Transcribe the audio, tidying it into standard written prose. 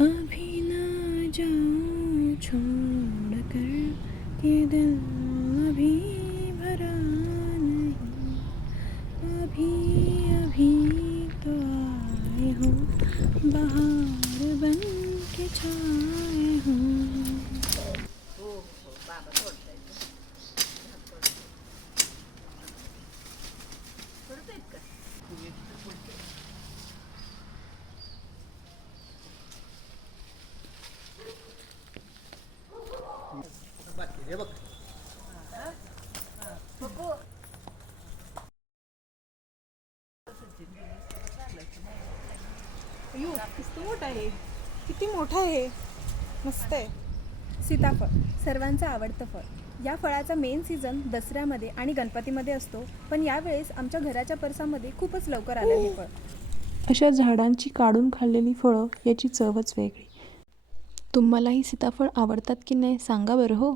अभी ना जाओ छोड़ कर ये दिल अभी भरा नहीं, अभी अभी तो आए हो बहार बन के छाए हो. किती मोठा आहे, किती मोठा आहे, मस्त आहे. सीताफळ सर्वांचं आवडतं फळ. या फळाचा मेन सीझन दसऱ्यामध्ये आणि गणपतीमध्ये असतो, पण यावेळेस आमच्या घराच्या परसामध्ये खूपच लवकर आलं हे फळ. अशा झाडांची काढून खाल्लेली फळं याची चवच वेगळी. तुम्हालाही सीताफळ आवडतात की नाही सांगा बरं हो.